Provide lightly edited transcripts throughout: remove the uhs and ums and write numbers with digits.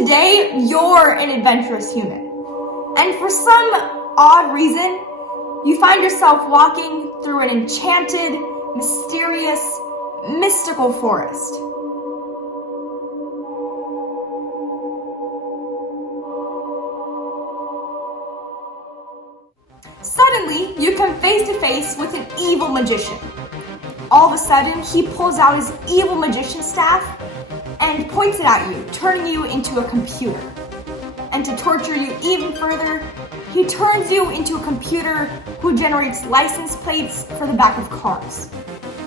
Today, you're an adventurous human. And for some odd reason, you find yourself walking through an enchanted, mysterious, mystical forest. Suddenly, you come face to face with an evil magician. All of a sudden, he pulls out his evil magician staff and points it at you, turning you into a computer. And to torture you even further, he turns you into a computer who generates license plates for the back of cars.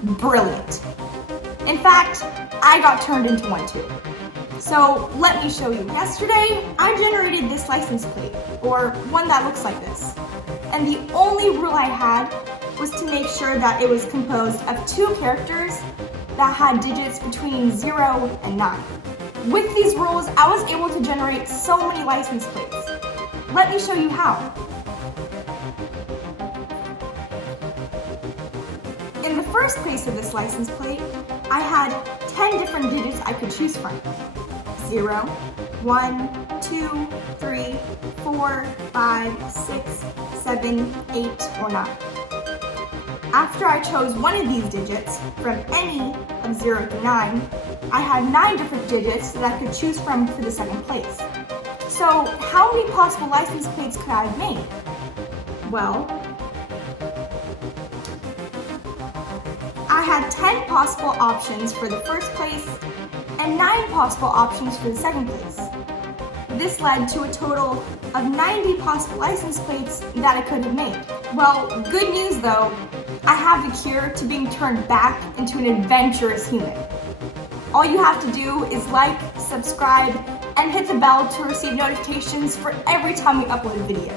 Brilliant. In fact, I got turned into one too. So let me show you. Yesterday, I generated this license plate, or one that looks like this. And the only rule I had was to make sure that it was composed of two characters that had digits between 0 and 9. With these rules, I was able to generate so many license plates. Let me show you how. In the first place of this license plate, I had 10 different digits I could choose from. 0, 1, 2, 3, 4, 5, 6, 7, 8, or 9. After I chose one of these digits from any of 0 to 9, I had 9 different digits that I could choose from for the second place. So how many possible license plates could I have made? Well, I had 10 possible options for the first place and 9 possible options for the second place. This led to a total of 90 possible license plates that I could have made. Well, good news though, I have the cure to being turned back into an adventurous human. All you have to do is like, subscribe, and hit the bell to receive notifications for every time we upload a video.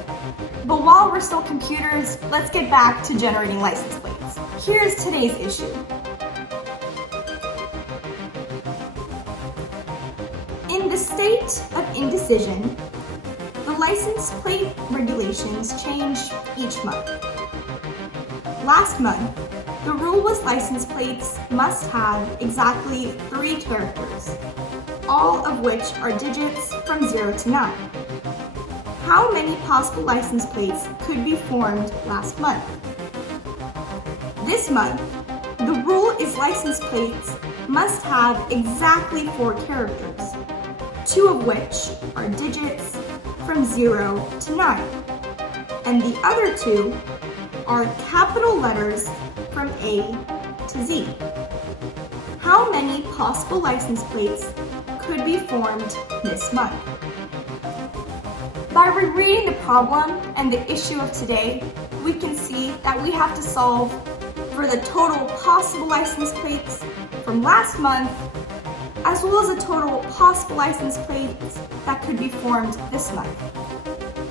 But while we're still computers, let's get back to generating license plates. Here's today's issue. In the state of indecision, the license plate regulations change each month. Last month, the rule was license plates must have exactly 3 characters, all of which are digits from 0 to 9. How many possible license plates could be formed last month? This month, the rule is license plates must have exactly 4 characters, 2 of which are digits from 0 to 9, and the other 2 are capital letters from A to Z. How many possible license plates could be formed this month? By rereading the problem and the issue of today, we can see that we have to solve for the total possible license plates from last month, as well as the total possible license plates that could be formed this month.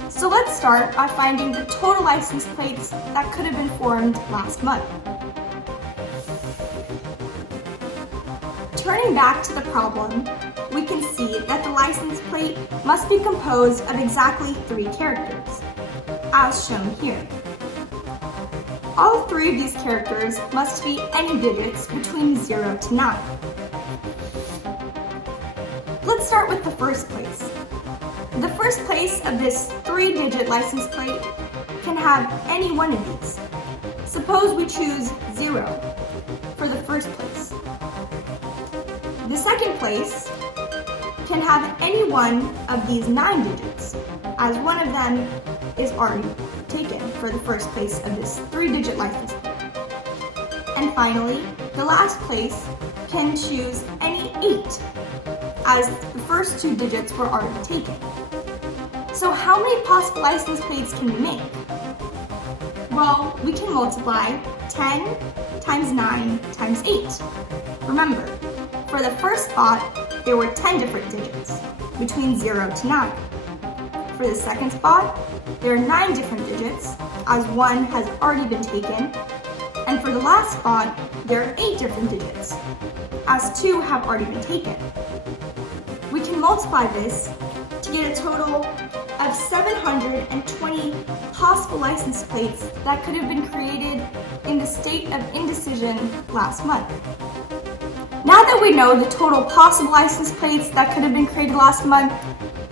So let's start by finding the total license plates that could have been formed last month. Turning back to the problem, we can see that the license plate must be composed of exactly 3 characters, as shown here. All 3 of these characters must be any digits between 0 to 9. Let's start with the first place. The first place of this 3-digit license plate can have any one of these. Suppose we choose 0 for the first place. The second place can have any one of these 9 digits, as one of them is already taken for the first place of this 3-digit license plate. And finally, the last place can choose any 8, as the first 2 digits were already taken. So how many possible license plates can we make? Well, we can multiply 10 times 9 times 8. Remember, for the first spot, there were 10 different digits, between 0 to 9. For the second spot, there are 9 different digits, as one has already been taken. And for the last spot, there are 8 different digits, as 2 have already been taken. We can multiply this to get a total of 720 possible license plates that could have been created in the state of indecision last month. Now that we know the total possible license plates that could have been created last month,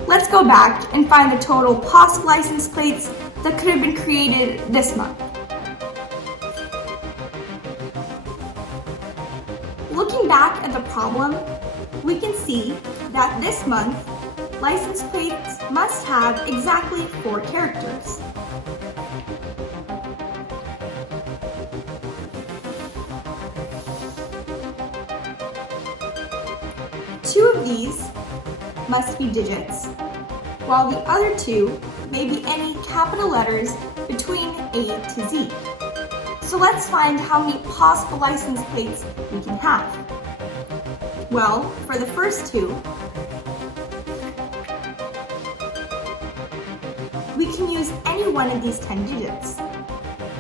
let's go back and find the total possible license plates that could have been created this month. Looking back at the problem, we can see that this month, license plates must have exactly 4 characters. Two of these must be digits, while the other 2 may be any capital letters between A to Z. So let's find how many possible license plates we can have. Well, for the first 2, we can use any one of these 10 digits.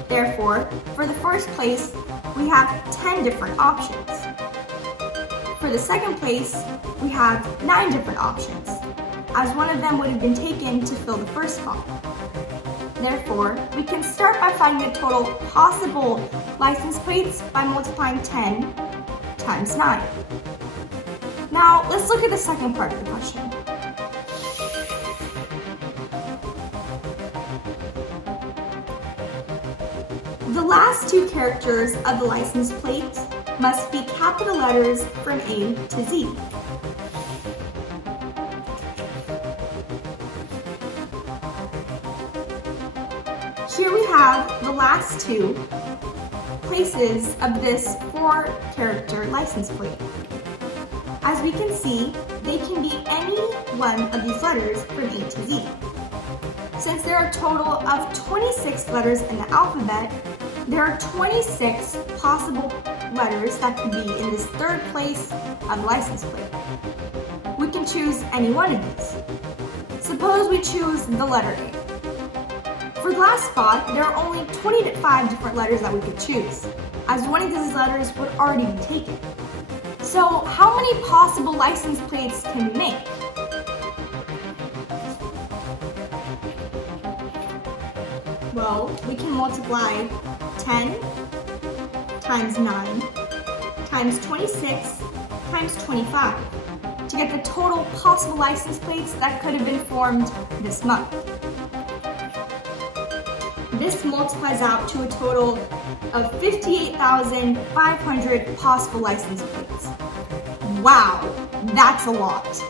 Therefore, for the first place, we have 10 different options. For the second place, we have 9 different options, as one of them would have been taken to fill the first spot. Therefore, we can start by finding the total possible license plates by multiplying 10 times 9. Now, let's look at the second part of the question. The last 2 characters of the license plate must be capital letters from A to Z. Here we have the last 2 places of this 4-character license plate. As we can see, they can be any one of these letters from A to Z. Since there are a total of 26 letters in the alphabet, there are 26 possible letters that could be in this 3rd place of the license plate. We can choose any one of these. Suppose we choose the letter A. For the last spot, there are only 25 different letters that we could choose, as one of these letters would already be taken. So, how many possible license plates can we make? Well, we can multiply 10 times 9 times 26 times 25 to get the total possible license plates that could have been formed this month. This multiplies out to a total of 58,500 possible license plates. Wow, that's a lot.